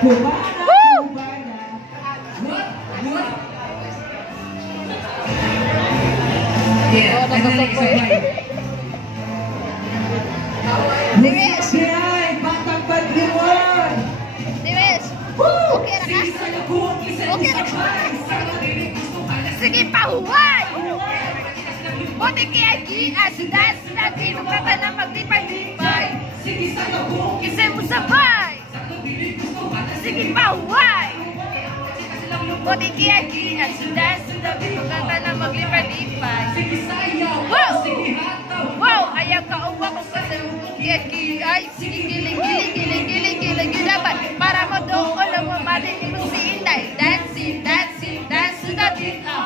Yeah, and then next one. Diwis! Batang Pagdiwan! Diwis! Okay na ka? Okay na ka? Sige pa, huwag! Buti kaya sudah dito ka na magdipay-dipay. Kasi mo sabay. Sige pa, huwag! Buti kaya sudah dito ka na maglipay-dipay. Wow! Wow! Ayaw ka uwa ko kasi ay sige giling dapat para mo doon ko lang mo malinig mo si Inday. Dancing sudah dito.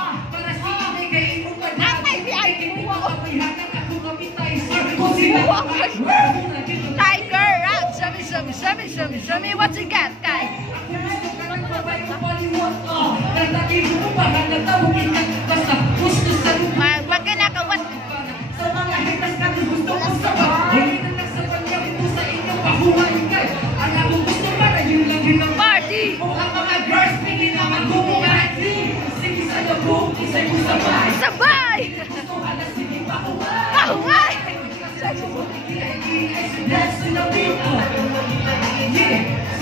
Tiger out, show me what you got, guys. Wag ka nakawat. Party! Sabay! Pahungay!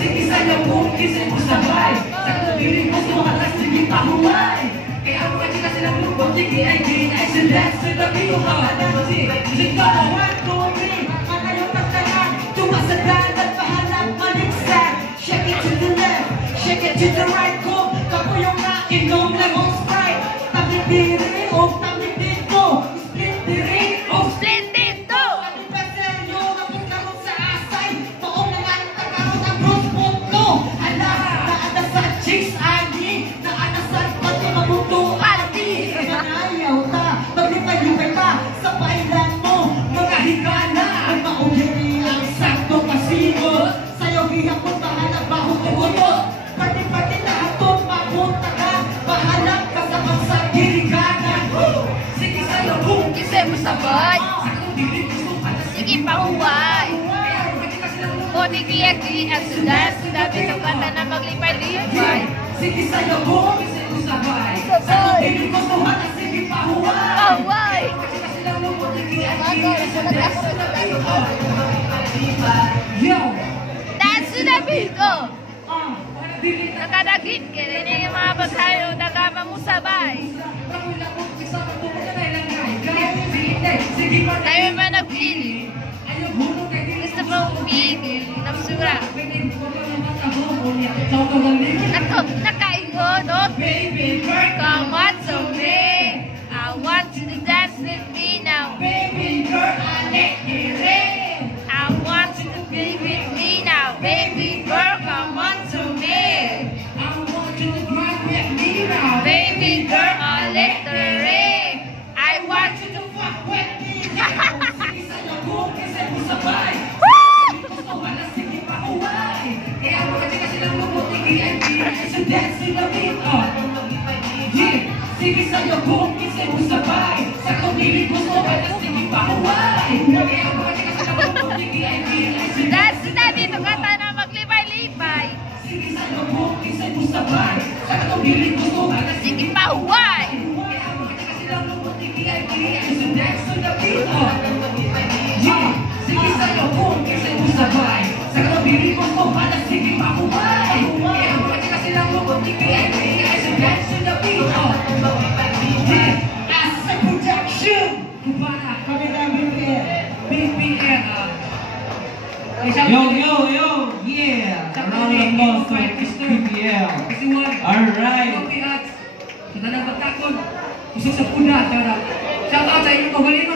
Sige sa'yo kung kisip mo sabay. Sa katubiling mo sumakas, sige pahungay. Kaya ako kasi silang lupot, sige ay dance to the beat. Sige ka mo, 1, 2, 3. Kakayo ka kaya, tumasagan at pahanap maligsan. Shake it to the left, shake it to the right. Kung kapuyong na inom lemon Sprite. Tabit diri o tabit dito. Split diri o Split dito! Chicks ani, naanasan pati mabuto ati. Ayaw ta, maglipay-lipay pa sa pailan mo. Mga higana, ang maugiri ang sakto kasino. Sa'yo gihapon bahanap bahong tugot. Pati-pati lahat to mapunta ka. Bahanap ka sa pagsagiriganan. Sige sa'yo, boom! Kasi mo sabay. Sige pa huwag. Buti kaya sudah dito ka na maglipay-lipay. Sige sa'yo, boom! Kasi mo sabay. Sa katubiling mo sumakas, sige pa huwag. Huwag! Yo! Dance to the beat, go! Nakadagit ka rin yung mga bagsayo, nagama mo sabay. Tayo ba nagpili? Gusto mo umigil, napsura. Nakaingon, oh baby, come on to me. I want you to dance with me now. Baby girl, I let you in. I want you to be with me now. Baby girl, come on to me. I want you to drive with me now. Baby girl, I let her in. I want you to Fuck with me now. Sige sa'yo kung kasi mo sabay. Gusto ka na sige pa huwag. Kaya mo kasi lang mabuti so dance to the beat. Yeah. Sige sa'yo kung kasi mo sabay. Sa katubiling gusto ka na sige pa huwag. Kaya mo kasi lang mabuti so dance to the beat, ka na maglipay-lipay. sige sa'yo kung kasi mo sabay. Sa katubiling gusto ka na Sige pa huwag. kaya mo kasi lang mabuti so dance to the beat. Yeah. Sige sa'yo kung kasi mo sabay. Sa katubiling gusto ka na sige pa huwag. Kaya mo kasi lang mabuti so dance to the beat. Yeah. As a production. Para kami ng BPN. Yo, yeah! Round of applause to BPL. Alright! Kita nang pagtakon. Usok sa puna. Shout out sa inyong kabalino.